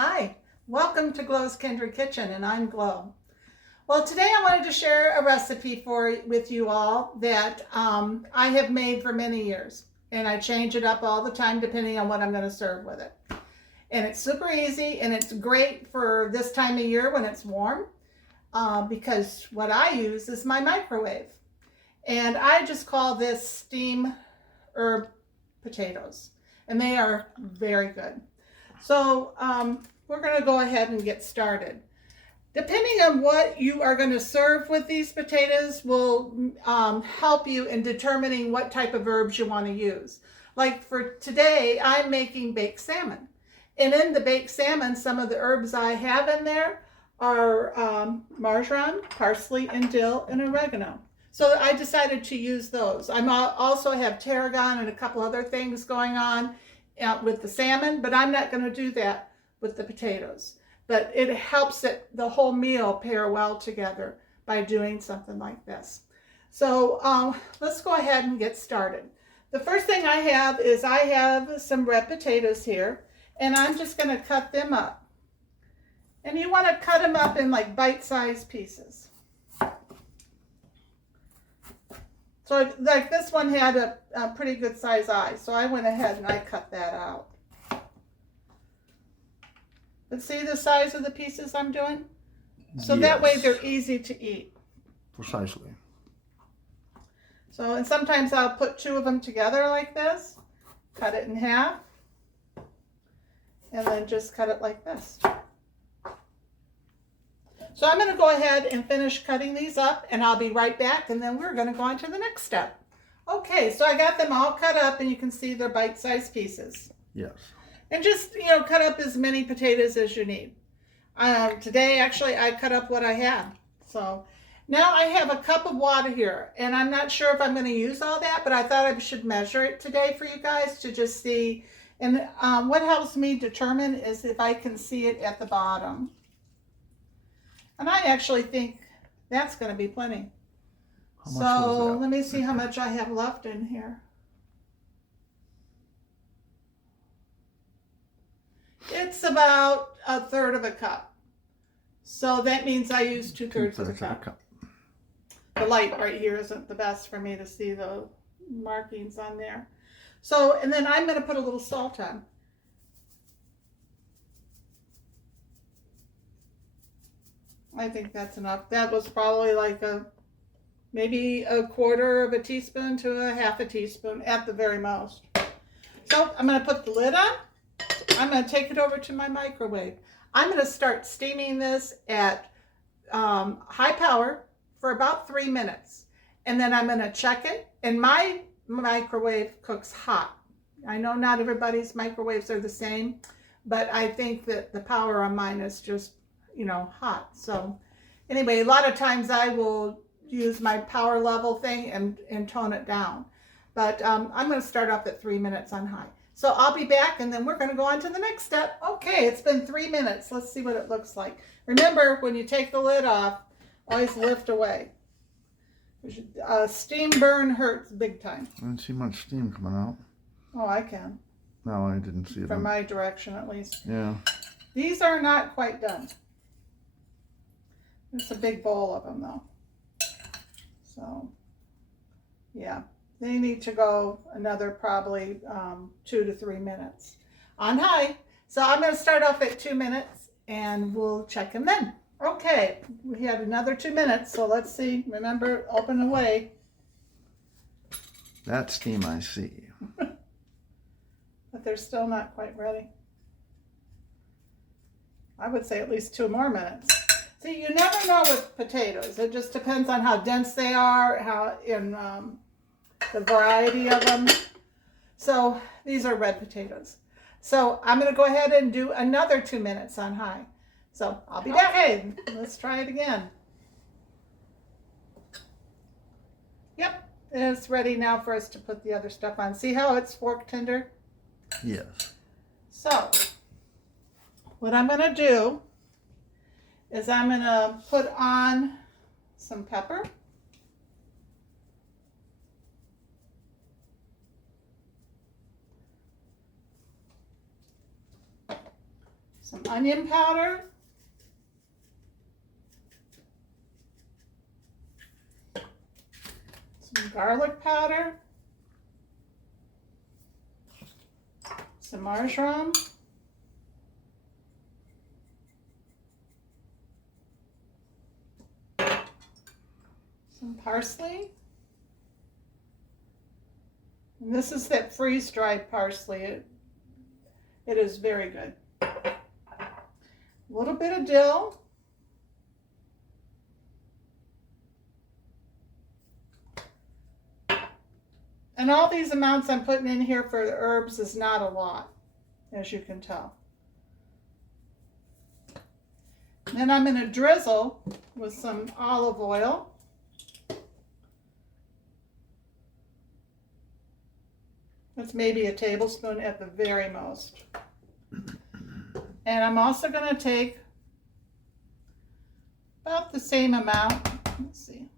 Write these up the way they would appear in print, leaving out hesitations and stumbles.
Hi, welcome to Glow's Kindred Kitchen, and I'm Glow. Well, today I wanted to share a recipe with you all that I have made for many years, and I change it up all the time depending on what I'm going to serve with it. And it's super easy, and it's great for this time of year when it's warm because what I use is my microwave. And I just call this steam herb potatoes, and they are very good. So we're going to go ahead and get started. Depending on what you are going to serve with these potatoes will help you in determining what type of herbs you want to use. Like for today, I'm making baked salmon. And in the baked salmon, some of the herbs I have in there are marjoram, parsley, and dill, and oregano. So I decided to use those. I also have tarragon and a couple other things going on with the salmon, but I'm not going to do that with the potatoes. But it helps the whole meal pair well together by doing something like this. So let's go ahead and get started. The first thing I have some red potatoes here, and I'm just going to cut them up. And you want to cut them up in like bite-sized pieces. So like this one had a pretty good size eye, so I went ahead and I cut that out. But see the size of the pieces I'm doing? So yes. That way they're easy to eat. Precisely. So, and sometimes I'll put two of them together like this, cut it in half, and then just cut it like this. So I'm going to go ahead and finish cutting these up, and I'll be right back, and then we're going to go on to the next step. Okay, so I got them all cut up, and you can see they're bite-sized pieces. Yes. And just, cut up as many potatoes as you need. Today, actually, I cut up what I had. So now I have a cup of water here, and I'm not sure if I'm going to use all that, but I thought I should measure it today for you guys to just see. And what helps me determine is if I can see it at the bottom. And I actually think that's going to be plenty. So let me see how much I have left in here. It's about a third of a cup. So that means I use two-thirds of a cup. The light right here isn't the best for me to see the markings on there. So, and then I'm going to put a little salt on. I think that's enough. That was probably like maybe a quarter of a teaspoon to a half a teaspoon at the very most. So I'm going to put the lid on. I'm going to take it over to my microwave. I'm going to start steaming this at high power for about 3 minutes. And then I'm going to check it. And my microwave cooks hot. I know not everybody's microwaves are the same, but I think that the power on mine is just hot. So anyway, a lot of times I will use my power level thing and tone it down. But I'm going to start off at 3 minutes on high. So I'll be back, and then we're going to go on to the next step. Okay, it's been 3 minutes. Let's see what it looks like. Remember, when you take the lid off, always lift away. Steam burn hurts big time. I didn't see much steam coming out. Oh, I can. No, I didn't see it. From my direction, at least. Yeah. These are not quite done. There's a big bowl of them, though. So, yeah. They need to go another probably 2 to 3 minutes on high. So I'm going to start off at 2 minutes, and we'll check them then. Okay, we had another 2 minutes, so let's see. Remember, open away. That steam I see. But they're still not quite ready. I would say at least 2 more minutes. See, you never know with potatoes. It just depends on how dense they are, the variety of them. So these are red potatoes. So I'm going to go ahead and do another 2 minutes on high. So I'll be back. Okay, let's try it again. Yep, it's ready now for us to put the other stuff on. See how it's fork tender? Yes. So what I'm going to do is I'm going to put on some pepper. some onion powder, some garlic powder, some marjoram, some parsley. And this is that freeze-dried parsley. It is very good. A little bit of dill. And all these amounts I'm putting in here for the herbs is not a lot, as you can tell. Then I'm going to drizzle with some olive oil. That's maybe a tablespoon at the very most. And I'm also going to take about the same amount. Let's see.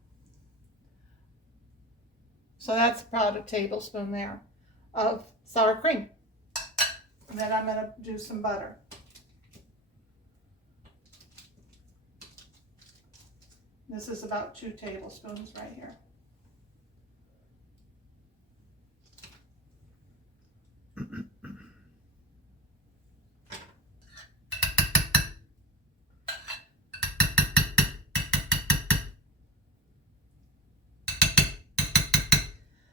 So that's about a tablespoon there of sour cream. And then I'm going to do some butter. This is about 2 tablespoons right here.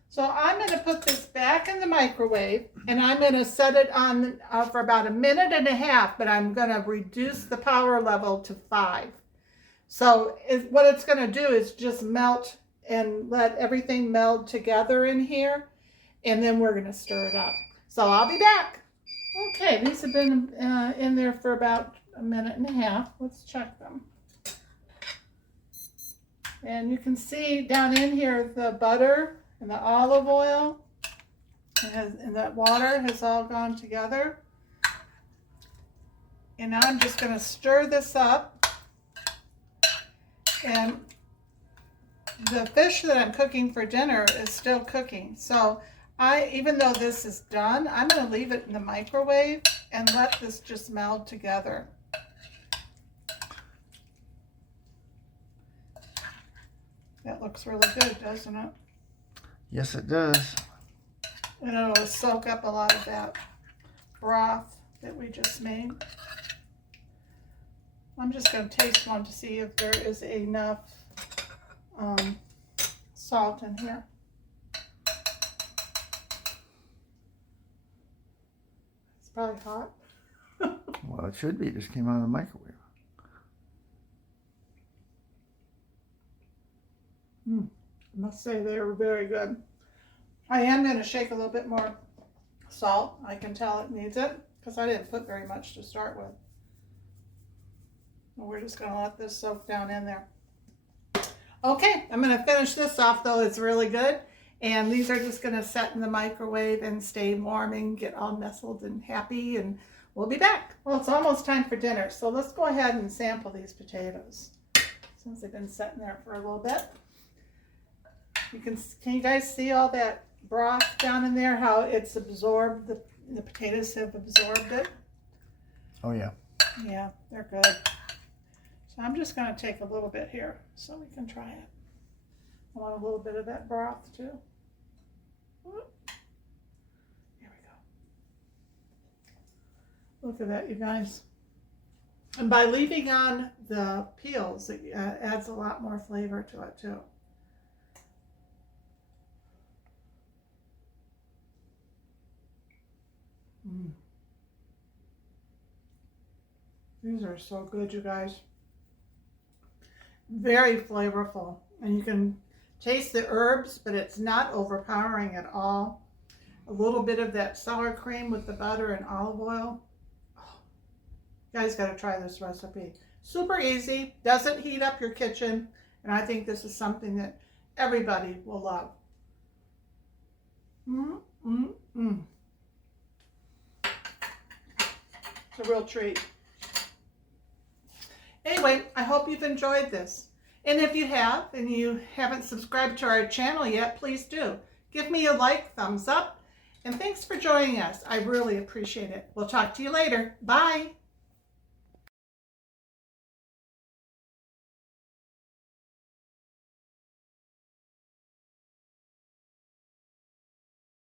So I'm going to put this back in the microwave, and I'm going to set it on for about 1.5 minutes, but I'm going to reduce the power level to 5. So what it's going to do is just melt and let everything meld together in here, and then we're going to stir it up. So I'll be back. Okay, these have been in there for about 1.5 minutes. Let's check them. And you can see down in here the butter and the olive oil and that water has all gone together. And now I'm just going to stir this up. And the fish that I'm cooking for dinner is still cooking. So even though this is done, I'm going to leave it in the microwave and let this just meld together. That looks really good, doesn't it? Yes, it does. And it'll soak up a lot of that broth that we just made. I'm just going to taste one to see if there is enough salt in here. It's probably hot. Well, it should be. It just came out of the microwave. I must say they were very good. I am going to shake a little bit more salt. I can tell it needs it because I didn't put very much to start with. And we're just going to let this soak down in there. Okay, I'm going to finish this off though. It's really good. And these are just going to set in the microwave and stay warm and get all nestled and happy, and we'll be back. Well, it's almost time for dinner, so let's go ahead and sample these potatoes since they've been sitting there for a little bit. Can you guys see all that broth down in there, how it's absorbed, the potatoes have absorbed it? Oh, yeah. Yeah, they're good. So I'm just going to take a little bit here so we can try it. I want a little bit of that broth too. Whoop. Here we go. Look at that, you guys. And by leaving on the peels, it adds a lot more flavor to it too. These are so good, you guys. Very flavorful. And you can taste the herbs, but it's not overpowering at all. A little bit of that sour cream with the butter and olive oil. Oh, you guys got to try this recipe. Super easy, doesn't heat up your kitchen, and I think this is something that everybody will love. It's a real treat. Anyway, I hope you've enjoyed this. And if you have, and you haven't subscribed to our channel yet, please do. Give me a like, thumbs up, and thanks for joining us. I really appreciate it. We'll talk to you later. Bye.